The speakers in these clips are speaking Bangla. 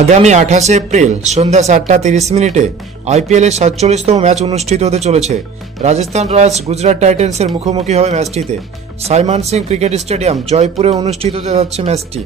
আগামী 28 এপ্রিল সন্ধ্যা 7:30 আইপিএল এর 47তম ম্যাচ অনুষ্ঠিত হতে চলেছে। রাজস্থান রয়্যালস গুজরাট টাইটান্সের মুখোমুখি হবে ম্যাচটিতে। সাইমন সিং ক্রিকেট স্টেডিয়াম জয়পুরে অনুষ্ঠিত হতে যাচ্ছে ম্যাচটি।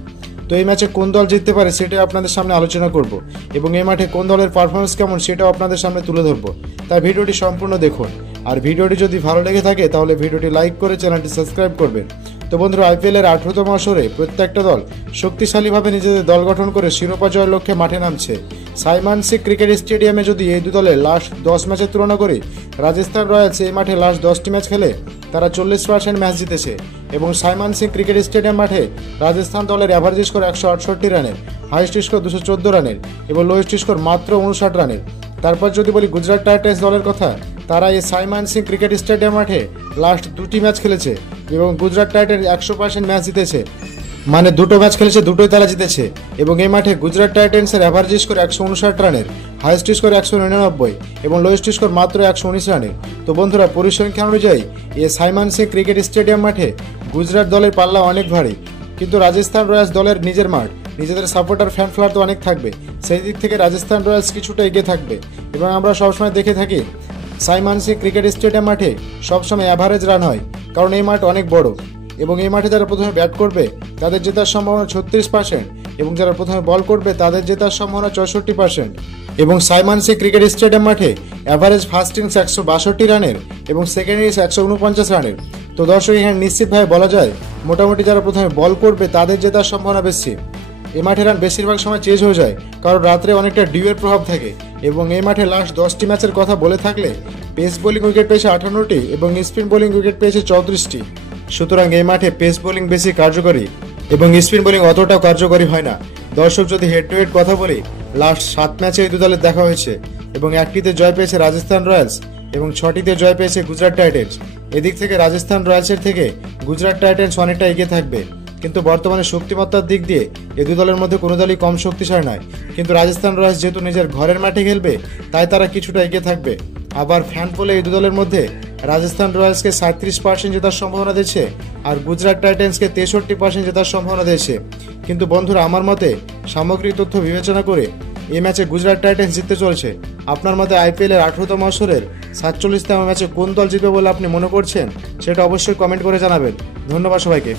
তো এই ম্যাচে কোন দল জিততে পারে সেটা আপনাদের সামনে আলোচনা করব এবং এই মাঠে কোন দলের পারফরমেন্স কেমন সেটাও আপনাদের সামনে তুলে ধরবো। তাই ভিডিওটি সম্পূর্ণ দেখুন, আর ভিডিওটি যদি ভালো লেগে থাকে তাহলে ভিডিওটি লাইক করে চ্যানেলটি সাবস্ক্রাইব করবেন। তো বন্ধুরা, আইপিএল এর 18তম আসরে প্রত্যেকটা দল শক্তিশালীভাবে নিজেদের দল গঠন করে শিরোপা জয়ের লক্ষ্যে মাঠে নামছে। সাইমন সিং ক্রিকেট স্টেডিয়ামে যদি এই দু দলের লাস্ট 10 ম্যাচের তুলনা করি, রাজস্থান রয়্যালস এই মাঠে লাস্ট 10টি ম্যাচ খেলে তারা 40% ম্যাচ জিতেছে এবং সাইমন সিং ক্রিকেট স্টেডিয়াম মাঠে রাজস্থান দলের অ্যাভারেজ স্কোর 168 রানের, হাইয়েস্ট স্কোর 214 রানের এবং লোয়েস্ট স্কোর মাত্র 59 রানের। তারপর যদি বলি গুজরাট টাইটান্স দলের কথা, তারা এই সাইমন সিং ক্রিকেট স্টেডিয়াম মাঠে লাস্ট 2টি ম্যাচ খেলেছে এবং গুজরাট টাইটান্স 100% ম্যাচ জিতেছে, মানে দুটো ম্যাচ খেলেছে দুটোই তারা জিতেছে। এবং এই মাঠে গুজরাট টাইটান্সের অ্যাভারেজ স্কোর 159 রানের, হাইয়েস্ট স্কোর 199 এবং লোয়েস্ট স্কোর মাত্র 119 রানের। তো বন্ধুরা, পরিসংখ্যান অনুযায়ী এই সাইমন সিং ক্রিকেট স্টেডিয়াম মাঠে গুজরাট দলের পাল্লা অনেক ভারী, কিন্তু রাজস্থান রয়্যালস দলের নিজের মাঠ, নিজেদের সাপোর্টার ফ্যান ফ্লার তো অনেক থাকবে, সেই দিক থেকে রাজস্থান রয়্যালস কিছুটা এগিয়ে থাকবে। এবং আমরা সবসময় দেখে থাকি সাইমন সিং ক্রিকেট স্টেডিয়াম মাঠে সবসময় অ্যাভারেজ রান হয়, কারণ এই মাঠ অনেক বড় এবং এই মাঠে যারা প্রথমে ব্যাট করবে তাদের জেতার সম্ভাবনা 36% এবং যারা প্রথমে বল করবে তাদের জেতার সম্ভাবনা 64%। এবং সাইমন সিং ক্রিকেট স্টেডিয়াম মাঠে অ্যাভারেজ ফার্স্ট ইনিংস 162 রানের এবং সেকেন্ড ইনিংস 149 রানের। তো দর্শক, এখানে নিশ্চিতভাবে বলা যায় মোটামুটি যারা প্রথমে বল করবে তাদের জেতার সম্ভাবনা বেশি। এই মাঠে রান বেশিরভাগ সময় চেঞ্জ হয়ে যায়, কারণ রাত্রে অনেকটা ডিউয়ের প্রভাব থাকে। এবং এই মাঠে লাস্ট 10টি ম্যাচের কথা বলে থাকলে পেস বোলিং উইকেট পেয়েছে 58টি এবং স্পিন বোলিং উইকেট পেয়েছে 34টি। সুতরাং এই মাঠে পেস বোলিং বেশি কার্যকরী এবং স্পিন বোলিং অতটাও কার্যকরী হয় না। দর্শক, যদি হেড টু হেড কথা বলি, লাস্ট 7 ম্যাচে এই দু দলের দেখা হয়েছে এবং 1টিতে জয় পেয়েছে রাজস্থান রয়্যালস এবং 6টিতে জয় পেয়েছে গুজরাট টাইটান্স। এদিক থেকে রাজস্থান রয়্যালসের থেকে গুজরাট টাইটান্স অনেকটা এগিয়ে থাকবে, কিন্তু বর্তমানে শক্তিমত্তার দিক দিয়ে এই দু দলের মধ্যে কোনো দলই কম শক্তিশালী নয়। কিন্তু রাজস্থান রয়্যালস যেহেতু নিজের ঘরের মাঠে খেলবে, তাই তারা কিছুটা এগিয়ে থাকবে। আবার ফ্যান পোলে এই দু দলের মধ্যে রাজস্থান রয়্যালসকে 37% জেতার সম্ভাবনা দিয়েছে আর গুজরাট টাইটান্সকে 63% জেতার সম্ভাবনা দিয়েছে। কিন্তু বন্ধুরা, আমার মতে সামগ্রিক তথ্য বিবেচনা করে এই ম্যাচে গুজরাট টাইটান্স জিততে চলছে। আপনার মতে আইপিএল এর 18তম আসরের 47তম ম্যাচে কোন দল জিতবে বলে আপনি মনে করছেন সেটা অবশ্যই কমেন্ট করে জানাবেন। ধন্যবাদ সবাইকে।